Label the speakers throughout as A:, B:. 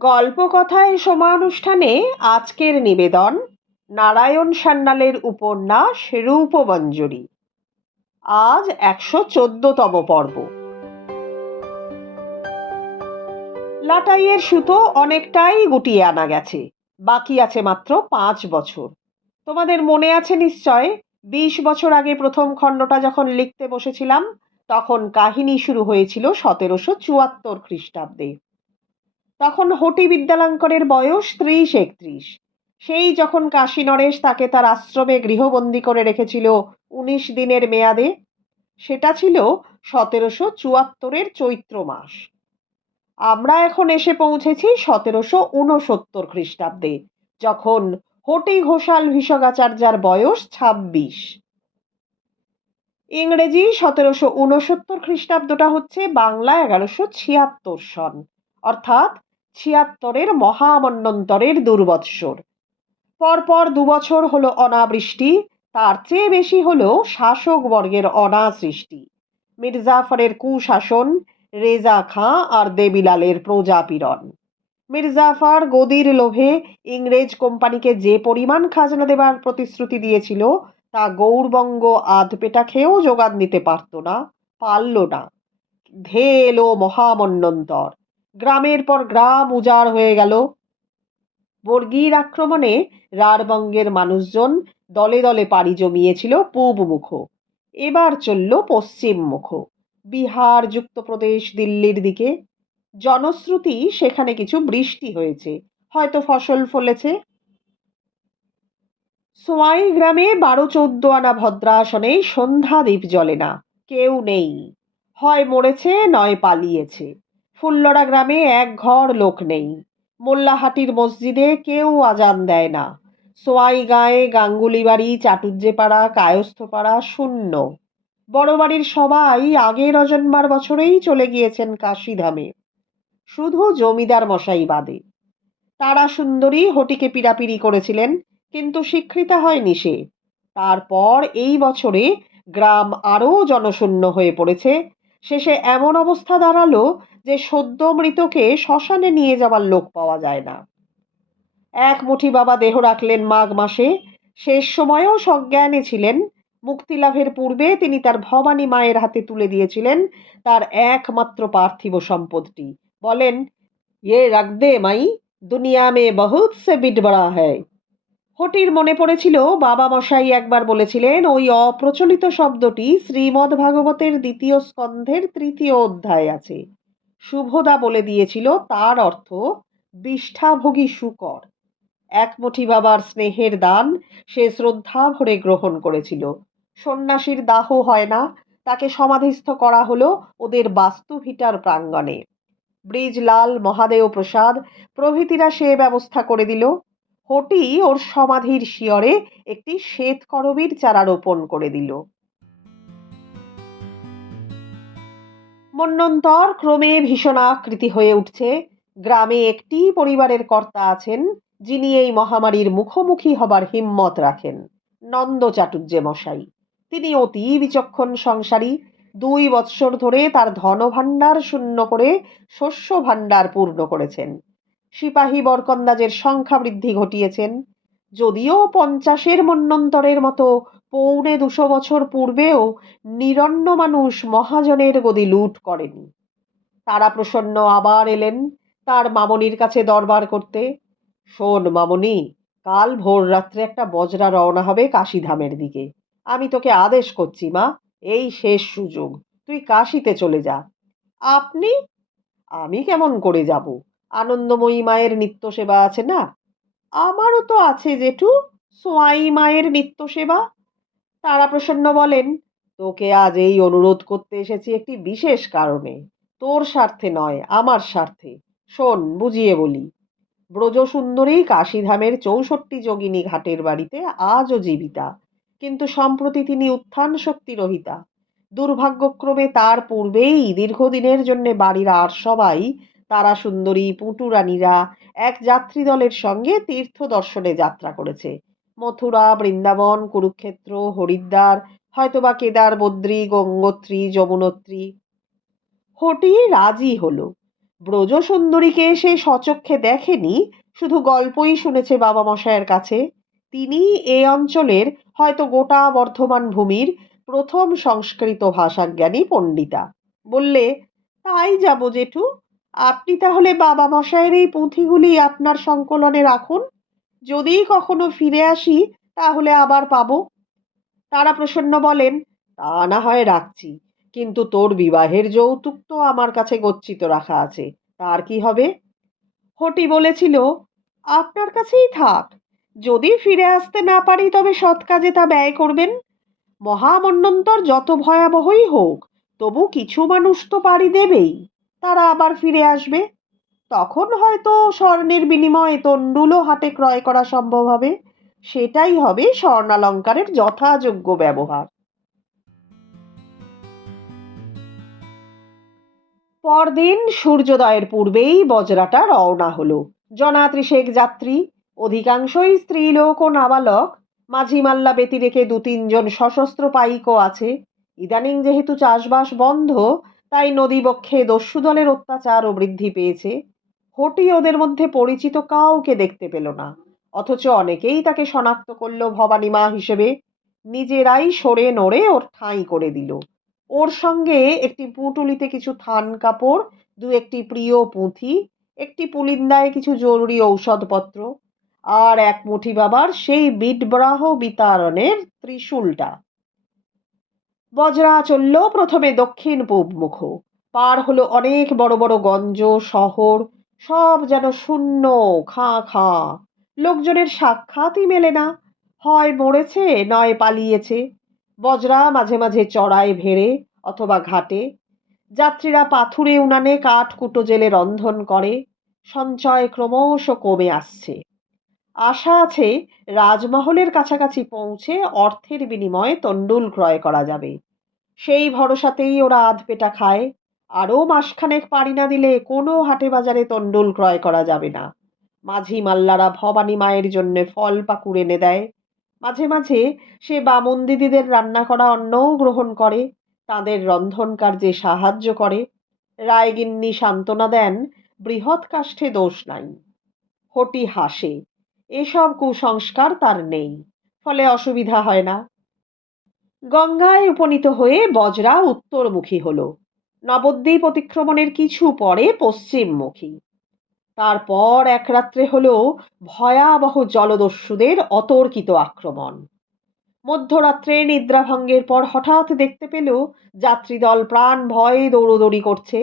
A: গল্পকথায় সমানুষ্ঠানে আজকের নিবেদন, নারায়ণ সান্যালের উপন্যাস রূপমঞ্জরি আজ একশো চোদ্দতম পর্ব। লাটাইয়ের সুতো অনেকটাই গুটিয়ে আনা গেছে, বাকি আছে মাত্র পাঁচ বছর। তোমাদের মনে আছে নিশ্চয়, বিশ বছর আগে প্রথম খণ্ডটা যখন লিখতে বসেছিলাম, তখন কাহিনী শুরু হয়েছিল সতেরোশো চুয়াত্তর খ্রিস্টাব্দে। তখন হটি বিদ্যালঙ্করের বয়স ত্রিশ একত্রিশ। সেই যখন কাশী নরেশ তাকে তার আশ্রমে গৃহবন্দী করে রেখেছিল উনিশ দিনের মেয়াদে, সেটা ছিল সতেরোশো চুয়াত্তরের চৈত্র মাস। আমরা এখন এসে পৌঁছেছি সতেরোশো ঊনসত্তর খ্রিস্টাব্দে, যখন হটি ঘোষাল ভিষগাচার্যার বয়স ছাব্বিশ। ইংরেজি সতেরোশো ঊনসত্তর খ্রিস্টাব্দটা হচ্ছে বাংলা এগারোশো ছিয়াত্তর সন, অর্থাৎ ছিয়াত্তরের মহামন্বন্তরের দুর্বৎসর। পরপর দুবছর হলো অনাবৃষ্টি, তার চেয়ে বেশি হলো শাসকবর্গের অনাসৃষ্টি। মির্জাফরের কুশাসন, রেজা খাঁ আর দেবিলালের প্রজাপীড়ন। মির্জাফর গদির লোভে ইংরেজ কোম্পানিকে যে পরিমাণ খাজনা দেবার প্রতিশ্রুতি দিয়েছিল, তা গৌরবঙ্গ আধপেটা খেয়েও যোগান দিতে পারত না, পারল না। ধে এলো মহামন্বন্তর। গ্রামের পর গ্রাম উজাড় হয়ে গেল। বর্গীর আক্রমণে রাঢ়বঙ্গের মানুষজন দলে দলে পাড়ি জমিয়েছিল পূব মুখ এবার চলল পশ্চিম মুখ বিহার, যুক্তপ্রদেশ, দিল্লির দিকে। জনশ্রুতি সেখানে কিছু বৃষ্টি হয়েছে। হয়তো ফসল ফলেছে। সোয়াই গ্রামে বারো চৌদ্দ আনা ভদ্রাসনে সন্ধ্যা দ্বীপ জ্বলে না। কেউ নেই। হয় মরেছে, নয় পালিয়েছে। ফুল্লরা গ্রামে এক ঘর লোক নেই। মোল্লাহাটির মসজিদে কেউ আজান দেয় না। সোয়াই গাঁয়ে গাঙ্গুলি বাড়ি চাটুজ্জেপাড়া কায়স্থপাড়া শূন্য। বড় বাড়ির সবাই আগের অজন্মার বছরেই চলে গিয়েছেন কাশিধামে। শুধু জমিদার মশাই বাদে। তারা সুন্দরী হটিকে পিড়াপিড়ি করেছিলেন, কিন্তু স্বীকৃতা হয়নি সে। তারপর এই বছরে গ্রাম আরও জনশূন্য হয়ে পড়েছে। শেষে এমন অবস্থা দাঁড়াল যে সদ্য মৃতকে শ্মশানে নিয়ে যাবার লোক পাওয়া যায় না। এক মুঠি বাবা দেহ রাখলেন মাঘ মাসে। শেষ সময়েও সজ্ঞানে ছিলেন। মুক্তি লাভের পূর্বে তিনি তার ভবানী মায়ের হাতে তুলে দিয়েছিলেন তার একমাত্র পার্থিব সম্পদটি বলেন ইয়ে রাখ দে মাই, দুনিয়া মে বহুত সে বিট বড়া হ্যায়। হটির মনে পড়েছিল, বাবা মশাই একবার বলেছিলেন, ওই অপ্রচলিত শব্দটি শ্রীমদ্ ভাগবতের দ্বিতীয় স্কন্ধের তৃতীয় অধ্যায় আছে। শুভদা বলে দিয়েছিল, তার অর্থ বিষ্ঠাভোগী শুকর একমুঠি বাবার স্নেহের দান সে শ্রদ্ধা ভরে গ্রহণ করেছিল। সন্ন্যাসীর দাহ হয় না, তাকে সমাধিস্থ করা হলো ওদের বাস্তুভিটার প্রাঙ্গণে। ব্রিজলাল মহাদেও প্রসাদ প্রভৃতিরা সে ব্যবস্থা করে দিল। হটি ওর সমাধির শিয়রে একটি শ্বেত করবীর চারা রোপণ করে দিল। মন্বন্তর ক্রমে ভীষণ আকৃতি হয়ে উঠছে। গ্রামে একটি পরিবারের কর্তা আছেন, যিনি এই মহামারীর মুখোমুখি হবার হিম্মত রাখেন, নন্দ চাটুর্যে মশাই তিনি অতি বিচক্ষণ সংসারী। দুই বৎসর ধরে তার ধনভাণ্ডার শূন্য করে শস্য ভাণ্ডার পূর্ণ করেছেন। সিপাহী বরকন্দাজের সংখ্যা বৃদ্ধি ঘটিয়েছেন। যদিও পঞ্চাশের মন্বন্তরের মতো পৌনে দুশো বছর পূর্বেও নিরন্ন মানুষ মহাজনের গদি লুট করেনি। তারা প্রসন্ন আবার এলেন তার মামনির কাছে দরবার করতে। শোন মামনি, কাল ভোর রাত্রে একটা বজরা রওনা হবে কাশীধামের দিকে। আমি তোকে আদেশ করছি মা, এই শেষ সুযোগ। তুই কাশিতে চলে যা। আপনি? আমি কেমন করে যাব? আনন্দময়ী মায়ের নিত্য সেবা আছে না? আমারও তো আছে জেঠু, সোয়াই মায়ের নিত্য সেবা তারাপ্রসন্ন বলেন, তোকে আজ এই অনুরোধ করতে এসেছি একটি বিশেষ কারণে। তোর স্বার্থে নয়, আমার স্বার্থে। শোন, বুঝিয়ে বলি। ব্রজসুন্দরী কাশীধামের চৌষট্টি যোগিনী ঘাটের বাড়িতে আজও জীবিতা। কিন্তু সম্প্রতি তিনি উত্থান শক্তি রহিতা। দুর্ভাগ্যক্রমে তার পূর্বেই দীর্ঘদিনের জন্য বাড়ির আর সবাই তারা সুন্দরী পুটুরানীরা এক যাত্রী দলের সঙ্গে তীর্থ দর্শনে যাত্রা করেছে। মথুরা, বৃন্দাবন, কুরুক্ষেত্র, হরিদ্বার, হয়তোবা কেদার বদ্রী গঙ্গোত্রী, যমুনোত্রী। হটি রাজি হলো। ব্রজ সুন্দরীকে সে সচক্ষে দেখেনি, শুধু গল্পই শুনেছে বাবা মশায়ের কাছে। তিনি এ অঞ্চলের হয়তো গোটা বর্ধমান ভূমির প্রথম সংস্কৃত ভাষাজ্ঞানী পণ্ডিতা। বললে, তাই যাব জেঠু আপনি তাহলে বাবা মশায়ের এই পুঁথিগুলি আপনার সংকলনে রাখুন। যদি কখনো ফিরে আসি, তাহলে আবার পাবো। তারা প্রসন্ন বলেন, তা না হয় রাখছি। কিন্তু তোর বিবাহের যৌতুক তো আমার কাছে গচ্ছিত রাখা আছে। তার কি হবে? হটি বলেছিল, আপনার কাছেই থাক। যদি ফিরে আসতে না পারি, তবে সৎ কাজে তা ব্যয় করবেন। মহামন্বন্তর যত ভয়াবহই হোক, তবু কিছু মানুষ তো পাড়ি দেবেই। তারা আবার ফিরে আসবে। তখন হয়তো স্বর্ণের বিনিময়ে তণ্ডুলও হাটে ক্রয় করা সম্ভব হবে। সেটাই হবে স্বর্ণালঙ্কারের যথাযোগ্য ব্যবহার। পরদিন সূর্যোদয়ের পূর্বেই বজরাটা রওনা হলো। জনাত্রিশেক যাত্রী, অধিকাংশই স্ত্রীলোক ও নাবালক। মাঝি মাল্লা বেতি রেখে দু তিনজন সশস্ত্র পাইকও আছে। ইদানিং যেহেতু চাষবাস বন্ধ তাই নদীবক্ষে দস্যু দলের অত্যাচারও বৃদ্ধি পেয়েছে। হটি ওদের মধ্যে পরিচিত কাউকে দেখতে পেল না। অথচ অনেকেই তাকে শনাক্ত করল ভবানী মা হিসেবে। নিজেরাই সরে নড়ে ওর ঠাঁই করে দিল। ওর সঙ্গে একটি পুঁটুলিতে কিছু থান কাপড়, দু একটি প্রিয় পুঁথি, একটি পুলিন্দায় কিছু জরুরি ঔষধপত্র আর এক মুঠি বাবার সেই বিটব্রাহ বিতারণের ত্রিশূলটা। বজরা চলল প্রথমে দক্ষিণ পূব মুখ। পার হলো অনেক বড় বড় গঞ্জ, শহর, সব যেন শূন্য, খাঁ খাঁ। লোকজনের সাক্ষাৎই মেলে না। হয় মরেছে, নয় পালিয়েছে। বজরা মাঝে মাঝে চড়ায় ভেড়ে অথবা ঘাটে। যাত্রীরা পাথুরে উনানে কাঠ কুটো জেলে রন্ধন করে। সঞ্চয় ক্রমশ কমে আসছে। আশা আছে রাজমহলের কাছাকাছি পৌঁছে অর্থের বিনিময়ে তণ্ডুল ক্রয় করা যাবে। সেই ভরসাতেই ওরা আধপেটা খায়। আরও মাসখানেক পাড়ি না দিলে কোনো হাটে বাজারে তণ্ডুল ক্রয় করা যাবে না। মাঝি মাল্লারা ভবানী মায়ের জন্যে ফল পাকুড় এনে দেয়। মাঝে মাঝে সে বামন দিদিদের রান্না করা অন্নও গ্রহণ করে। তাদের রন্ধন কার্যে সাহায্য করে। রায়গিন্নি সান্ত্বনা দেন, বৃহৎ কাষ্ঠে দোষ নাই। হটি হাসে। এসব কুসংস্কার তার নেই, ফলে অসুবিধা হয় না। গঙ্গায় উপনীত হয়ে বজরা উত্তরমুখী হল। নবদ্বীপ অতিক্রমণের কিছু পরে পশ্চিমমুখী। তারপর এক রাত্রে হল ভয়াবহ জলদস্যুদের অতর্কিত আক্রমণ। মধ্যরাত্রে নিদ্রাভঙ্গের পর হঠাৎ দেখতে পেল যাত্রীদল প্রাণ ভয়ে দৌড়োদৌড়ি করছে,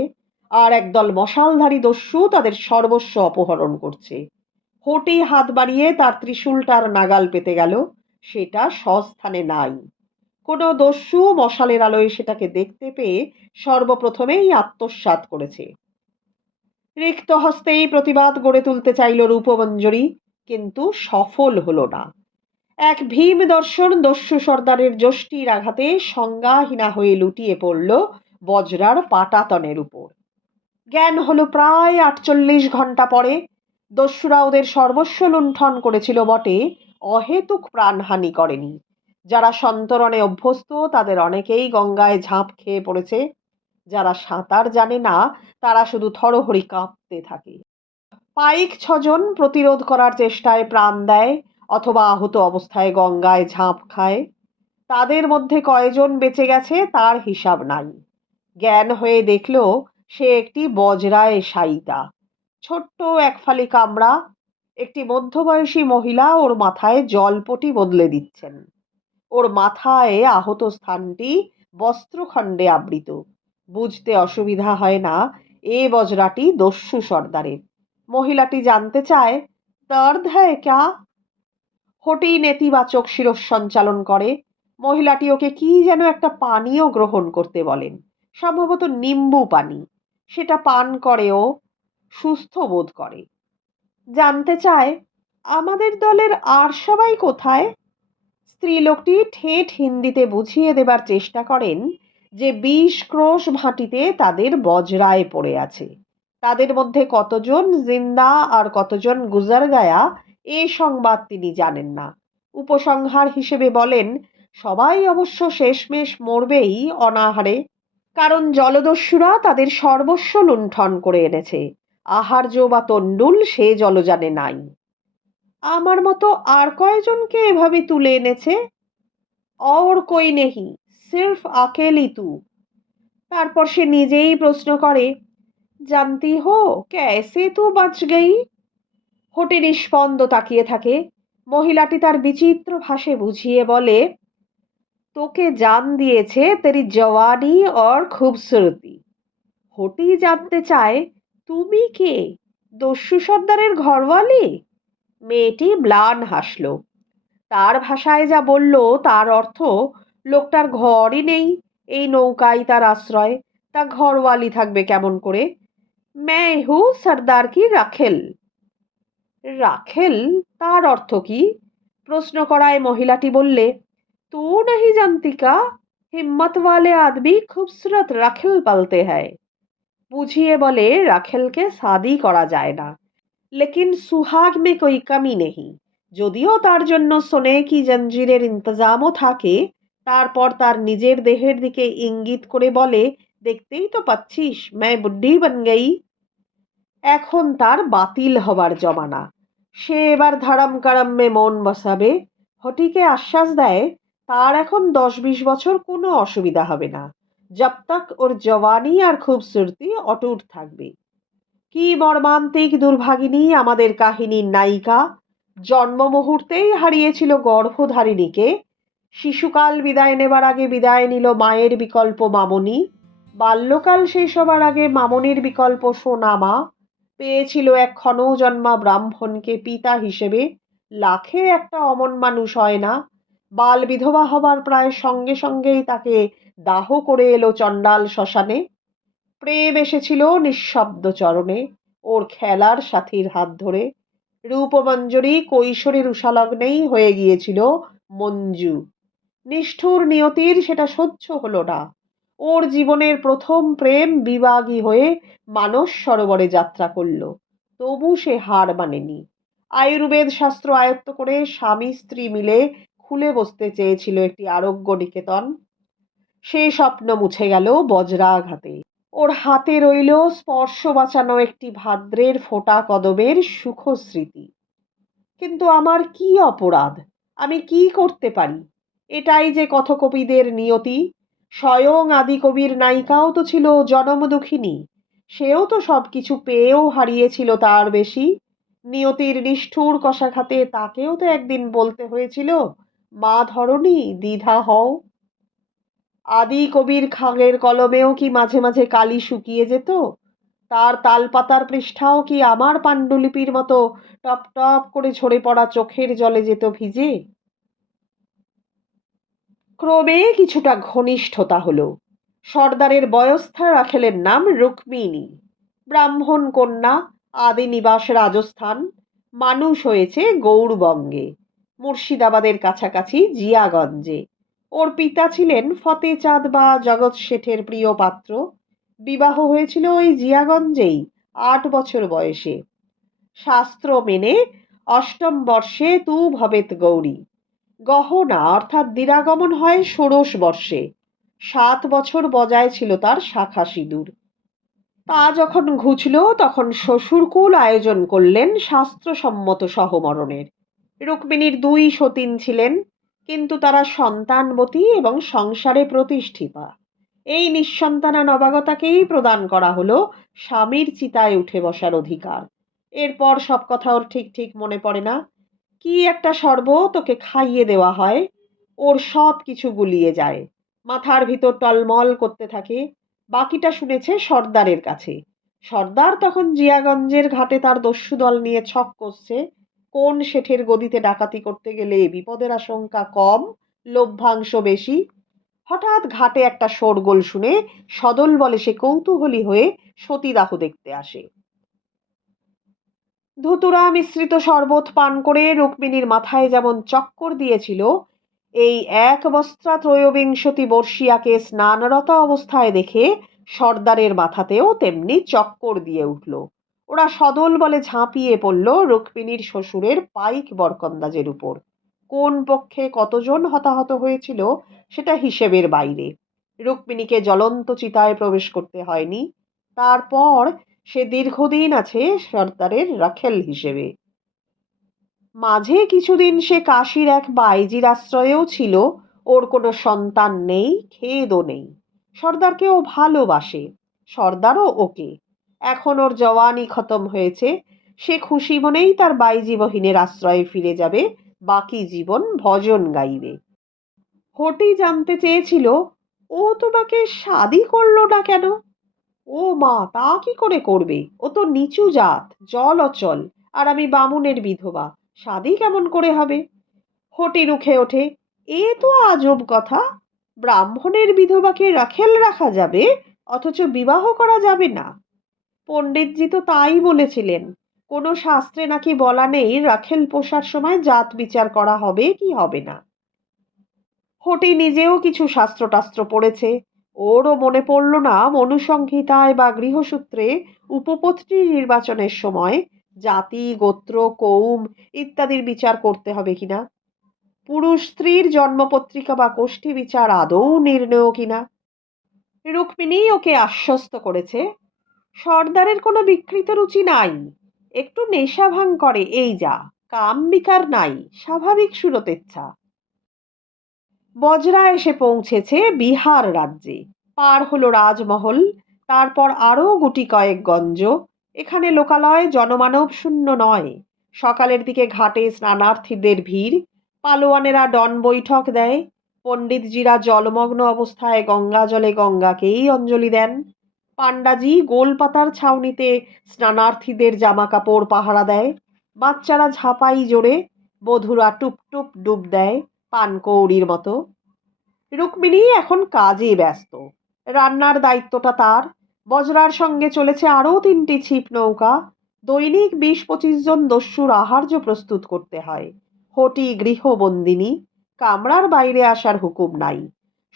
A: আর একদল মশালধারী দস্যু তাদের সর্বস্ব অপহরণ করছে। হটি হাত বাড়িয়ে তার ত্রিশূলটার নাগাল পেতে গেল। সেটা সস্থানে নাই। কোনো দস্যু মশালের আলোয় সেটাকে দেখতে পেয়ে সর্বপ্রথমেই আত্মসাৎ করেছে। রিক্ত হস্তেই প্রতিবাদ গড়ে তুলতে চাইল রূপমঞ্জরি, কিন্তু সফল হলো না। এক ভীম দর্শন দস্যু সর্দারের যষ্টির আঘাতে সংজ্ঞাহীনা হয়ে লুটিয়ে পড়ল বজরার পাটাতনের উপর। জ্ঞান হলো প্রায় আটচল্লিশ ঘণ্টা পরে দস্যুরা ওদের সর্বস্ব লুণ্ঠন করেছিল বটে, অহেতুক প্রাণহানি করেনি। যারা সন্তরণে অভ্যস্ত, তাদের অনেকেই গঙ্গায় ঝাঁপ খেয়ে পড়েছে। যারা সাঁতার জানে না, তারা শুধু থরহরি কাঁপতে থাকে। পাইক ছজন প্রতিরোধ করার চেষ্টায় প্রাণ দেয় অথবা আহত অবস্থায় গঙ্গায় ঝাঁপ খায়। তাদের মধ্যে কয়জন বেঁচে গেছে, তার হিসাব নাই। জ্ঞান হয়ে দেখল, সে একটি বজরায় সাইতা ছোট্ট এক ফালি কামড়া একটি মধ্যবয়সী মহিলা ওর মাথায় জলপটি বদলে দিচ্ছেন। ওর মাথায় আহত স্থানটি বস্ত্রখণ্ডে আবৃত। বুঝতে অসুবিধা হয় না, এ বজরাটি দস্যু সর্দারের। মহিলাটি জানতে চায় দর্দ হ্যায় ক্যা? হটেই নেতিবাচক শিরঃসঞ্চালন করে। মহিলাটি ওকে কি যেন একটা পানীয় গ্রহণ করতে বলেন। সম্ভবত নিম্বু পানি। সেটা পান করে ও সুস্থ বোধ করে। জানতে চায়, আমাদের দলের আর সবাই কোথায়? স্ত্রীলোকটি ঠেট হিন্দিতে বুঝিয়ে দেবার চেষ্টা করেন যে বিষ ক্রোশ ভাটিতে তাদের বজরায় পড়ে আছে। তাদের মধ্যে কতজন জিন্দা আর কতজন গুজার গায়া এ সংবাদ তিনি জানেন না। উপসংহার হিসেবে বলেন, সবাই অবশ্য শেষমেশ মরবেই অনাহারে, কারণ জলদস্যুরা তাদের সর্বস্ব লুণ্ঠন করে এনেছে। আহার্য বা তন্ডুল সে জলজানে নাই। আমার মতো আর কয়জনকে এভাবে তুলে এনেছে? অর কই নেহি, সির্ফ আকেলি তু। তারপর সে নিজেই প্রশ্ন করে, জানতি হো ক্যাসে তু বাঁচ গেই? হোটে নিস্পন্দ তাকিয়ে থাকে। মহিলাটি তার বিচিত্র ভাষে বুঝিয়ে বলে, তোকে জান দিয়েছে তেরি জওয়ানি অর খুবসুরতি। হোটেই জানতে চায় তুমি কে? দস্যু সর্দারের ঘরওয়ালি? মেয়েটি ম্লান হাসল। তার ভাষায় যা বলল তার অর্থ, লোকটার ঘরই নেই, এই নৌকায় তার আশ্রয়, তা ঘরওয়ালি থাকবে কেমন করে? मैं हूँ সর্দার কি রাখেল? রাখেল? তার অর্থ কি? প্রশ্ন করায় মহিলাটি বললে, তু নাহি জানতি কা হিম্মত ওয়ালে আদমি খুবসুরত রাখেল পালতে হ্যায়। বুঝিয়ে বলে, রাখেলকে সাদি করা যায় না। লেকিন সুহাগ মে কই কমি নেই যদিও তার জন্য সোনে কি জঞ্জিরের ইন্তজামও থাকে, তারপর তার নিজের দেহের দিকে ইঙ্গিত করে বলে, দেখতেই তো পাচ্ছিস मैं বুদ্ধি বন গেই। এখন তার বাতিল হবার জমানা। সে এবার ধারাম কারাম্মে মন বসাবে। হটিকে আশ্বাস দেয়, তার এখন দশ বিশ বছর কোনো অসুবিধা হবে না। জব তক ওর জওয়ানি আর খুবসুরতি অটুট থাকবে কি মর্মান্তিক দুর্ভাগিনী আমাদের কাহিনীর নায়িকা জন্ম মুহূর্তেই হারিয়েছিল গর্ভধারিণীকে শিশুকাল বিদায় নেবার আগে বিদায় নিল মায়ের বিকল্প মামনি বাল্যকাল শেষ হবার আগে মামনির বিকল্প সোনামা পেয়েছিল এক ক্ষণজন্মা ব্রাহ্মণকে পিতা হিসেবে, লাখে একটা অমন মানুষ হয় না, বাল বিধবা হবার প্রায় সঙ্গে সঙ্গেই তাকে দাহ করে এলো চণ্ডাল শ্মশানে। প্রেম এসেছিল নিঃশব্দ চরণে ওর খেলার সাথীর হাত ধরে। রূপমঞ্জরি কৈশোরের উষালগ্নেই হয়ে গিয়েছিল মঞ্জু। নিষ্ঠুর নিয়তির সেটা সহ্য হলো না। ওর জীবনের প্রথম প্রেম বিবাগী হয়ে মানস সরোবরে যাত্রা করল। তবু সে হার মানেনি। আয়ুর্বেদ শাস্ত্র আয়ত্ত করে স্বামী স্ত্রী মিলে খুলে বসতে চেয়েছিল একটি আরোগ্য নিকেতন। সেই স্বপ্ন মুছে গেল বজ্রাঘাতে। ওর হাতে রইল স্পর্শ বাঁচানো একটি ভাদ্রের ফোঁটা কদমের সুখ স্মৃতি কিন্তু আমার কি অপরাধ? আমি কি করতে পারি? এটাই যে কথকবিদের নিয়তি। স্বয়ং আদিকবির নায়িকাও তো ছিল জনমদুখিনী। সেও তো সব কিছু পেয়েও হারিয়েছিল তার বেশি। নিয়তির নিষ্ঠুর কষাঘাতে তাকেও তো একদিন বলতে হয়েছিল, মা ধরণী, দ্বিধা হও। আদি কবির খাগের কলমেও কি মাঝে মাঝে কালি শুকিয়ে যেত? তার তালপাতার পৃষ্ঠাও কি আমার পাণ্ডুলিপির মতো টপ টপ করে ঝরে পড়া চোখের জলে যেত ভিজে? ক্রমে কিছুটা ঘনিষ্ঠতা হলো। সর্দারের বয়স্থা রাখেলের নাম রুক্মিণী। ব্রাহ্মণ কন্যা, আদি নিবাস রাজস্থান। মানুষ হয়েছে গৌড়বঙ্গে। মুর্শিদাবাদের কাছাকাছি জিয়াগঞ্জে। ওর পিতা ছিলেন ফতেচাঁদ বা জগৎ শেঠের প্রিয় পাত্র। বিবাহ হয়েছিল ওই জিয়াগঞ্জেই, আট বছর বয়সে। শাস্ত্র মেনে অষ্টম বর্ষে তু ভবেত গৌরী। গহনা অর্থাৎ দিরাগমন হয় ষোড়শ বর্ষে। সাত বছর বজায় ছিল তার শাখা সিঁদুর। তা যখন ঘুচল তখন শ্বশুরকুল আয়োজন করলেন শাস্ত্রসম্মত সহমরণের। রুক্মিণীর দুই সতীন ছিলেন। কিন্তু তারা সন্তানবতী এবং সংসারে প্রতিষ্ঠিতা। এই নিঃসন্তানা নবাগতাকেই প্রদান করা হলো স্বামীর চিতায় উঠে বসার অধিকার। এরপর সব কথা ওর ঠিক ঠিক মনে পড়ে না। কি একটা সর্ব তোকে খাইয়ে দেওয়া হয়, ওর সব কিছু গুলিয়ে যায়। মাথার ভিতর টলমল করতে থাকে। বাকিটা শুনেছে সর্দারের কাছে। সর্দার তখন জিয়াগঞ্জের ঘাটে তার দস্যু দল নিয়ে ছক কষছে। কোন শেঠের গদিতে ডাকাতি করতে গেলে বিপদের আশঙ্কা কম, লভ্যাংশ বেশি? হঠাৎ ঘাটে একটা শোরগোল শুনে সদল বলে সে কৌতূহলী হয়ে সতীদাহ দেখতে আসে। ধুতুরা মিশ্রিত শরবত পান করে রুক্মিণীর মাথায় যেমন চক্কর দিয়েছিল, এই এক বস্ত্রা ত্রয়োবিংশতি বর্ষিয়াকে স্নানরত অবস্থায় দেখে সর্দারের মাথাতেও তেমনি চক্কর দিয়ে উঠল। ওরা সদল বলে ঝাঁপিয়ে পড়ল রুক্মিণীর শ্বশুরের পাইক বরকন্দাজের উপর। কোন পক্ষে কতজন হতাহত হয়েছিল সেটা হিসেবের বাইরে। রুক্মিণীকে জ্বলন্ত চিতায় প্রবেশ করতে হয়নি। তারপর সে দীর্ঘদিন আছে সর্দারের রাখেল হিসেবে। মাঝে কিছুদিন সে কাশির এক বাইজির আশ্রয়েও ছিল। ওর কোনো সন্তান নেই, খেদও নেই। সর্দারকে ও ভালোবাসে। সর্দারও ওকে। এখন ওর জওয়ানি খতম হয়েছে। সে খুশি মনেই তার বাইজি বহিনের আশ্রয়ে ফিরে যাবে। বাকি জীবন ভজন গাইবে। হটি জানতে চেয়েছিল, ও তোমাকে শাদি করল না কেন? ও মা, তা কি করে করবে? ও তো নিচু জাত, জল অচল, আর আমি বামুনের বিধবা, শাদি কেমন করে হবে? হটি রুখে ওঠে, এ তো আজব কথা। ব্রাহ্মণের বিধবাকে রাখেল রাখা যাবে, অথচ বিবাহ করা যাবে না। পণ্ডিতজি তো তাই বলেছিলেন, কোনো শাস্ত্রে নাকি বলা নেই রাখেল পোষার সময় জাত বিচার করা হবে কি হবে না। হটি নিজেও কিছু শাস্ত্রটাস্ত্র পড়েছে, ওরও মনে পড়ল না মনুসংহিতায় বা গৃহসূত্রে উপপত্নী নির্বাচনের সময় জাতি, গোত্র, কৌম ইত্যাদির বিচার করতে হবে কিনা, পুরুষ স্ত্রীর জন্মপত্রিকা বা কোষ্ঠী বিচার আদৌ নির্ণয় কিনা। রুক্মিণী ওকে আশ্বস্ত করেছে সর্দারের কোনো বিকৃত রুচি নাই। একটু নেশা ভাঙ করে, এই যা। কাম বিকার নাই, স্বাভাবিক সুরতেচ্ছা। বজরা এসে পৌঁছেছে বিহার রাজ্যে। পার হলো রাজমহল, তারপর আরও গুটি কয়েক গঞ্জ। এখানে লোকালয় জনমানব শূন্য নয়। সকালের দিকে ঘাটে স্নানার্থীদের ভিড়। পালোয়ানেরা ডন বৈঠক দেয়। পণ্ডিতজিরা জলমগ্ন অবস্থায় গঙ্গা জলে গঙ্গাকেই অঞ্জলি দেন। পাণ্ডাজি গোলপাতার ছাউনিতে স্নানার্থীদের জামা কাপড় পাহারা দেয়। বাচ্চারা ঝাঁপাই জোরে, বধুরা টুপটুপ ডুব দেয় পানকৌড়ির মতো। রুক্মিণী এখন কাজে ব্যস্ত। রান্নার দায়িত্বটা তার। বজরার সঙ্গে চলেছে আরও তিনটি ছিপ নৌকা। দৈনিক বিশ পঁচিশ জন দস্যুর আহার্য প্রস্তুত করতে হয়। হটি গৃহবন্দিনী, কামরার বাইরে আসার হুকুম নাই।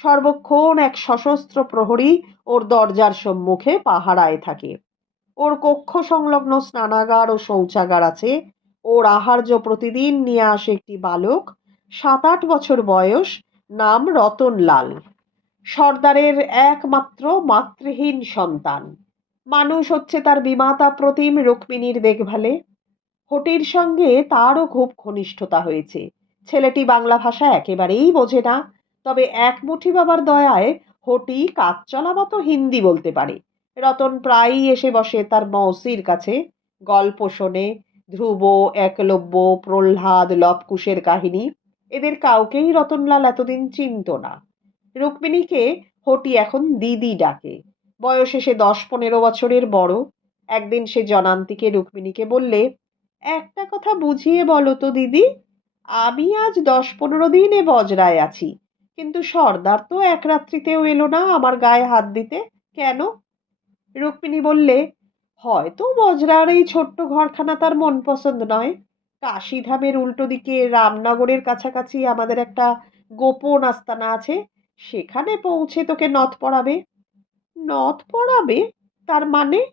A: সর্বক্ষণ এক সশস্ত্র প্রহরী ওর দরজার সম্মুখে পাহারায় থাকে। ওর কক্ষ সংলগ্ন স্নানাগার ও শৌচাগার আছে। ওর আহার্য প্রতিদিন নিয়ে আসে একটি বালক সাত আট বছর বয়স, নাম রতনলাল। সর্দারের একমাত্র মাতৃহীন সন্তান। মানুষ হচ্ছে তার বিমাতা প্রতিম রুক্মিণীর দেখভালে। হটির সঙ্গে তারও খুব ঘনিষ্ঠতা হয়েছে। ছেলেটি বাংলা ভাষা একেবারেই বোঝে না। তবে এক মুঠি বাবার দয়ায় হটি কাজ চলা মতো হিন্দি বলতে পারে। রতন প্রায়ই এসে বসে তার মৌসির কাছে। গল্প শোনে, ধ্রুব, একলব্য, প্রহ্লাদ, লবকুশের কাহিনী। এদের কাউকেই রতনলাল এতদিন চিনত না। রুক্মিণীকে হটি এখন দিদি ডাকে। বয়সে সে দশ পনেরো বছরের বড়। একদিন সে জনান্তিকে রুক্মিণীকে বললে, একটা কথা বুঝিয়ে বলো তো দিদি, আমি আজ দশ পনেরো দিন বজরায় আছি। কিন্তু সর্দার তো এক রাত্রিতেও এলো না আমার গায়ে হাত দিতে। কেন? রুক্মিণী বললে, হয়তো বজরার এই ছোট্ট ঘরখানা তার মন পছন্দ নয়। কাশীধামের উল্টো দিকে রামনগরের কাছাকাছি আমাদের একটা গোপন আস্তানা আছে। সেখানে পৌঁছে তোকে নথ পড়াবে। নথ পড়াবে? তার মানে?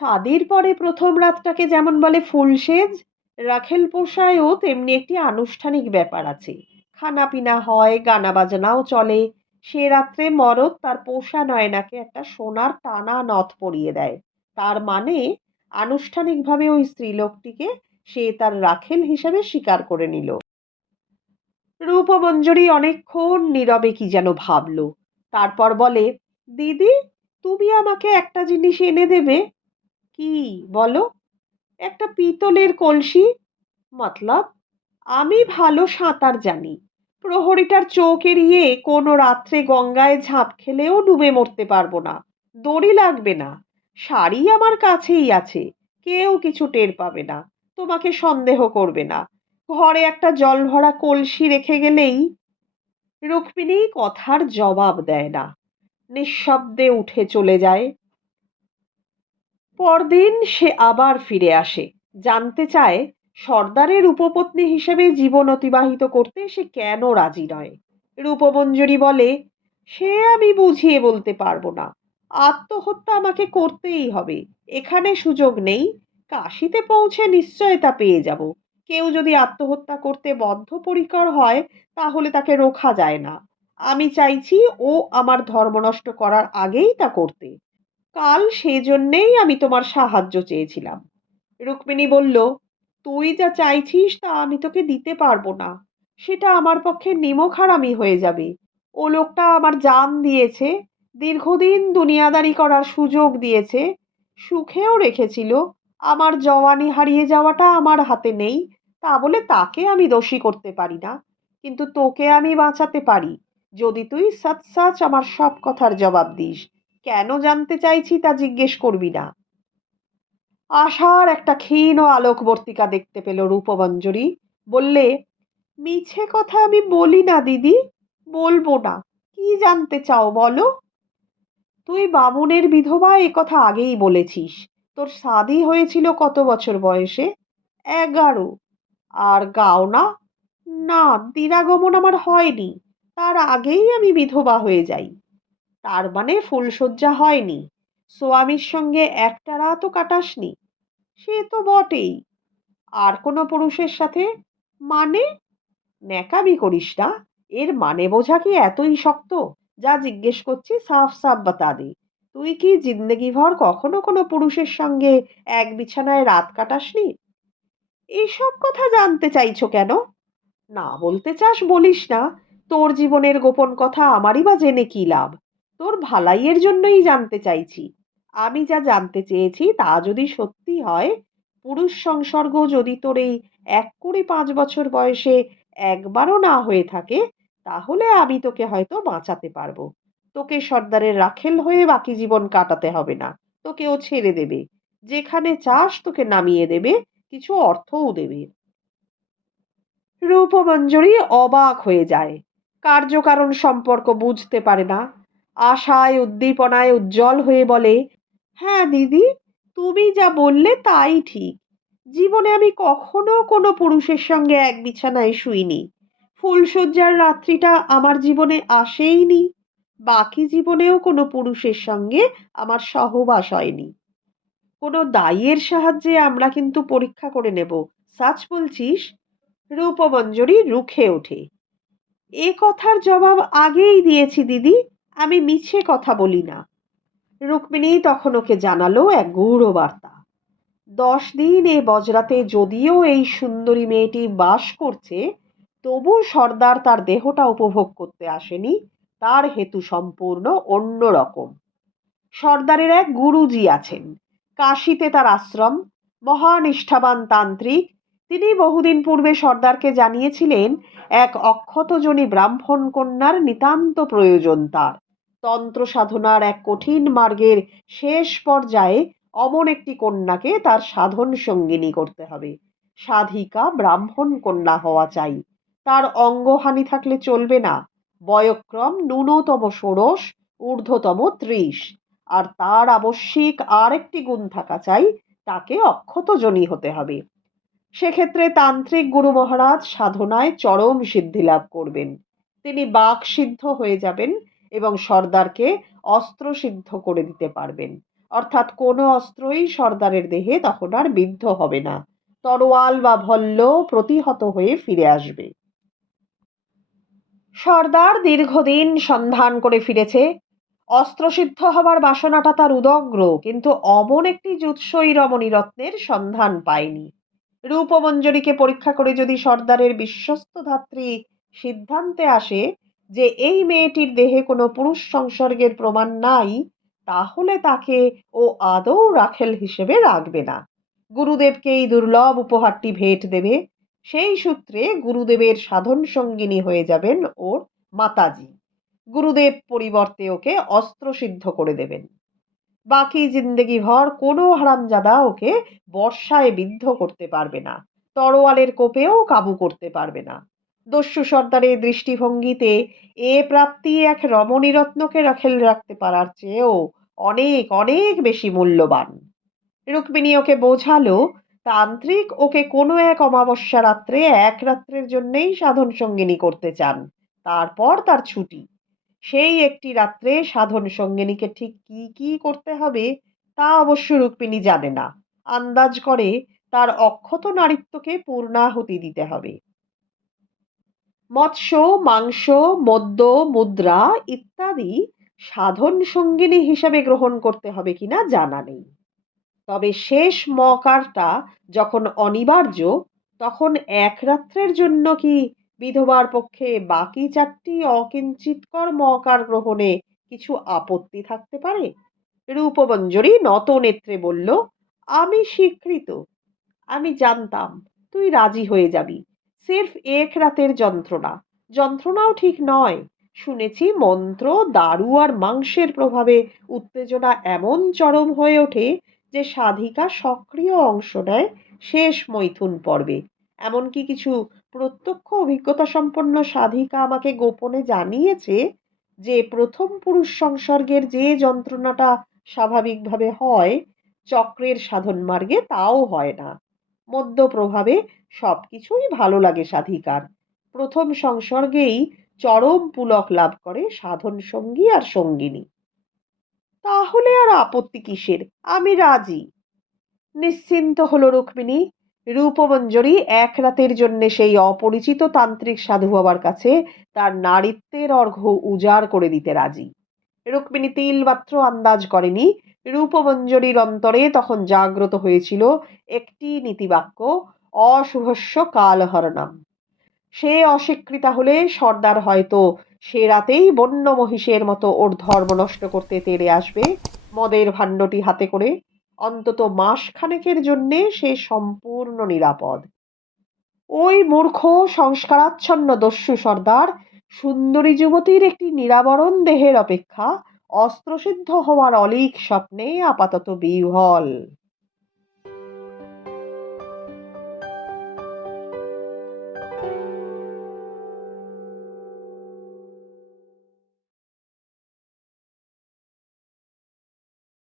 A: শাদির পরে প্রথম রাতটাকে যেমন বলে ফুলসেজ রাখেল পোষায়ও তেমনি একটি আনুষ্ঠানিক ব্যাপার আছে। খানা পিনা হয় গানা বাজনাও চলে। সে রাত্রে মরদ তার পোষা নয়নাকে একটা সোনার টানা নথ পরিয়ে দেয়। তার মানে আনুষ্ঠানিকভাবে ওই স্ত্রীলোকটিকে সে তার রাখেল হিসাবে স্বীকার করে নিল। রূপমঞ্জরি অনেকক্ষণ নীরবে কি যেন ভাবল। তারপর বলে, দিদি, তুমি আমাকে একটা জিনিস এনে দেবে? কি, বলো? একটা পিতলের কলসি। মতলব? আমি ভালো সাঁতার জানি। প্রহরীটার চোখ এড়িয়ে কোনো রাত্রে গঙ্গায় ঝাঁপ খেলেও ডুবে মরতে পারব না। দড়ি লাগবে না। শাড়ি আমার কাছেই আছে। কেউ কিছু টের পাবে না। তোমাকে সন্দেহ করবে না। ঘরে একটা জল ভরা কলসি রেখে গেলেই রুক্মিণী কথার জবাব দেয় না। নিঃশব্দে উঠে চলে যায়। পরদিন সে আবার ফিরে আসে। জানতে চায় সর্দারের উপপত্নী হিসেবে জীবন অতিবাহিত করতে সে কেন রাজি নয়? রূপমঞ্জুরি বলে, সে আমি বুঝিয়ে বলতে পারব না। আত্মহত্যা আমাকে করতেই হবে। এখানে সুযোগ নেই। কাশিতে পৌঁছে নিশ্চয় তা পেয়ে যাব। কেউ যদি আত্মহত্যা করতে বদ্ধপরিকর হয়, তাহলে তাকে রোখা যায় না। আমি চাইছি ও আমার ধর্ম নষ্ট করার আগেই তা করতে। কাল সেজন্যেই আমি তোমার সাহায্য চেয়েছিলাম। রুক্মিণী বলল তুই যা চাইছিস তা আমি তোকে দিতে পারব না। সেটা আমার পক্ষে নিমক হারামি হয়ে যাবে। ও লোকটা আমার জান দিয়েছে, দীর্ঘদিন দুনিয়াদারি করার সুযোগ দিয়েছে, সুখেও রেখেছিল। আমার জওয়ানি হারিয়ে যাওয়াটা আমার হাতে নেই, তা বলে তাকে আমি দোষী করতে পারি না। কিন্তু তোকে আমি বাঁচাতে পারি। যদি তুই সৎ সাচ আমার সব কথার জবাব দিস, কেন জানতে চাইছি তা জিজ্ঞেস করবি না। আশার একটা ক্ষীণ আলোকবর্তিকা দেখতে পেল রূপমঞ্জরি বললে, মিছে কথা আমি বলি না, দিদি, বলব না। কি জানতে চাও বলো? তুই বামুনের বিধবা, এ কথা আগেই বলেছিস। তোর শাদি হয়েছিল কত বছর বয়সে? এগারো। আর গাও না? না, দিরাগমন আমার হয়নি। তার আগেই আমি বিধবা হয়ে যাই। তার মানে ফুলশয্যা হয়নি। স্বামীর সঙ্গে একটা রাতও কাটাসনি। সে তো বটেই। আর কোনো পুরুষের সাথে? মানে? ন্যাকামি করিস না। এর মানে বোঝা কি এতই শক্ত? যা জিজ্ঞেস করছি সাফ সাফ বাতা দে তুই কি জিন্দেগি ভর কখনো কোনো পুরুষের সঙ্গে এক বিছানায় রাত কাটাসনি? এইসব কথা জানতে চাইছো কেন? না বলতে চাস বলিস না। তোর জীবনের গোপন কথা আমারই বা জেনে কি লাভ? তোর ভালাইয়ের জন্যই জানতে চাইছি। আমি যা জানতে চেয়েছি তা যদি সত্যি হয়, পুরুষ সংসর্গ যদি তোর এই এক কুড়ি পাঁচ বছর বয়সে একবারও না হয়ে থাকে, তাহলে আমি তোকে হয়তো বাঁচাতে পারব। তোকে সর্দারের রাখেল হয়ে বাকি জীবন কাটাতে হবে না। তোকে ও ছেড়ে দেবে। যেখানে চাস তোকে নামিয়ে দেবে, কিছু অর্থও দেবে। রূপমঞ্জরি অবাক হয়ে যায়। কার্যকারণ সম্পর্ক বুঝতে পারে না। আশায়, উদ্দীপনায় উজ্জ্বল হয়ে বলে হ্যাঁ দিদি, তুমি যা বললে তাই ঠিক। জীবনে আমি কখনো কোনো পুরুষের সঙ্গে এক বিছানায় শুইনি। ফুলশয্যার রাত্রিটা আমার জীবনে আসেইনি। বাকি জীবনেও কোনো পুরুষের সঙ্গে আমার সহবাস হয়নি। কোনো দায়ের সাহায্যে আমরা কিন্তু পরীক্ষা করে নেব, সাচ বলছিস? রূপমঞ্জরি রুখে ওঠে। এ কথার জবাব আগেই দিয়েছি, দিদি, আমি মিছে কথা বলি না। রুক্মিণী তখন ওকে জানালো এক গূঢ় বার্তা দশ দিন এ বজরাতে যদিও এই সুন্দরী মেয়েটি বাস করছে, তবু সর্দার তার দেহটা উপভোগ করতে আসেনি, তার হেতু সম্পূর্ণ অন্য রকম সর্দারের এক গুরুজি আছেন, কাশীতে তার আশ্রম, মহানিষ্ঠাবান তান্ত্রিক, তিনি বহুদিন পূর্বে সর্দারকে জানিয়েছিলেন, এক অক্ষতজনী ব্রাহ্মণ কন্যার নিতান্ত প্রয়োজন তার। তন্ত্র সাধনার এক কঠিন মার্গের শেষ পর্যায়ে অমন একটি কন্যাকে তার সাধন সঙ্গিনী করতে হবে। সাধিকা ব্রাহ্মণ কন্যা হওয়া চাই। তার অঙ্গহানি থাকলে চলবে না। বয়ক্রম ন্যূনতম ষোড়শ, ঊর্ধ্বতম ত্রিশ। আর তার আবশ্যিক আর একটি গুণ থাকা চাই, তাকে অক্ষতজনী হতে হবে। সেক্ষেত্রে তান্ত্রিক গুরু মহারাজ সাধনায় চরম সিদ্ধি লাভ করবেন। তিনি বাক সিদ্ধ হয়ে যাবেন। এবং সর্দারকে অস্ত্র সিদ্ধ করে দিতে পারবেন। অর্থাৎ কোনো অস্ত্রই সর্দারের দেহে তখন আর বিদ্ধ হবে না। তরোয়াল বা ভল্ল প্রতিহত হয়ে ফিরে আসবে। সর্দার দীর্ঘদিন সন্ধান করে ফিরেছে। অস্ত্রসিদ্ধ হবার বাসনাটা তার উদগ্র, কিন্তু অমন একটি জুৎসই রমণী রত্নের সন্ধান পায়নি। রূপমঞ্জরীকে পরীক্ষা করে যদি সর্দারের বিশ্বস্ত ধাত্রী সিদ্ধান্তে আসে যে এই মেয়েটির দেহে কোনো পুরুষ সংসর্গের প্রমাণ নাই, তাহলে তাকে ও আদৌ রাখেল হিসেবে রাখবে না। গুরুদেবকে এই দুর্লভ উপহারটি ভেট দেবে। সেই সূত্রে গুরুদেবের সাধন সঙ্গিনী হয়ে যাবেন ওর মাতাজি। গুরুদেব পরিবর্তে ওকে অস্ত্র সিদ্ধ করে দেবেন। বাকি জিন্দেগি ভর কোনো হারামজাদা ওকে বর্ষায় বিদ্ধ করতে পারবে না। তরোয়ালের কোপেও কাবু করতে পারবে না। দস্যু সর্দারের দৃষ্টিভঙ্গিতে এ প্রাপ্তি এক রমণীরত্নকে রাখেল রাখতে পারার চেয়েও অনেক অনেক বেশি মূল্যবান। রুক্মিণী ওকে বোঝালো, তান্ত্রিক ওকে কোনো এক অমাবস্যা রাত্রে এক রাত্রের জন্যেই সাধন সঙ্গিনী করতে চান। তারপর তার ছুটি। সেই একটি রাত্রে সাধন সঙ্গিনীকে ঠিক কি কি করতে হবে তা অবশ্য রুক্মিণী জানে না। আন্দাজ করে তার অক্ষত নারীত্বকে পূর্ণাহুতি দিতে হবে। মৎস্য, মাংস, মদ্য, মুদ্রা ইত্যাদি সাধন সঙ্গিনী হিসাবে গ্রহণ করতে হবে কিনা জানা নেই। তবে শেষ মকারটা যখন অনিবার্য, তখন এক রাত্রের জন্য কি বিধবার পক্ষে বাকি চারটি অকিঞ্চিতকর মকার গ্রহণে কিছু আপত্তি থাকতে পারে? রূপমঞ্জরি নত নেত্রে বলল, আমি স্বীকৃত। আমি জানতাম, তুই রাজি হয়ে যাবি। সির্ফ এক রাতের যন্ত্রণা। যন্ত্রণাও ঠিক নয়। শুনেছি মন্ত্র, দারু আর মাংসের প্রভাবে উত্তেজনা এমন চরম হয়ে ওঠে যে সাধিকা সক্রিয় অংশ নেয় শেষ মৈথুন পর্বে। এমনকি কিছু প্রত্যক্ষ অভিজ্ঞতা সম্পন্ন সাধিকা আমাকে গোপনে জানিয়েছে যে প্রথম পুরুষ সংসর্গের যে যন্ত্রণাটা স্বাভাবিকভাবে হয়, চক্রের সাধন মার্গে তাও হয় না। মদ্য প্রভাবে সব কিছুই ভালো লাগে সাধিকার প্রথম সংসর্গেই চরম পুলক লাভ করে সাধন সঙ্গী আর সঙ্গিনী। তাহলে আর আপত্তি কিসের? আমি রাজি। নিশ্চিন্ত হলো রুক্মিণী, রূপমঞ্জরি এক রাতের জন্য সেই অপরিচিত তান্ত্রিক সাধু বাবার কাছে তার নারীত্বের অর্ঘ্য উজাড় করে দিতে রাজি। রুক্মিণী তিলমাত্র আন্দাজ করেনি রূপমঞ্জরির অন্তরে তখন জাগ্রত হয়েছিল একটি নীতিবাক্য, অশুভস্য কালহরণাম। সে অস্বীকৃতা হলে সর্দার হয়তো সে রাতেই বন্য মহিষের মতো ওর ধর্ম নষ্ট করতে তেড়ে আসবে মদের ভাণ্ডটি হাতে করে। অন্তত মাস খানেকের জন্যে সে সম্পূর্ণ নিরাপদ। ওই মূর্খ, সংস্কারাচ্ছন্ন দস্যু সর্দার, সুন্দরী যুবতীর একটি নিরাবরণ দেহের অপেক্ষা অস্ত্রসিদ্ধ হওয়ার অলীক স্বপ্নে আপাতত বিহ্বল।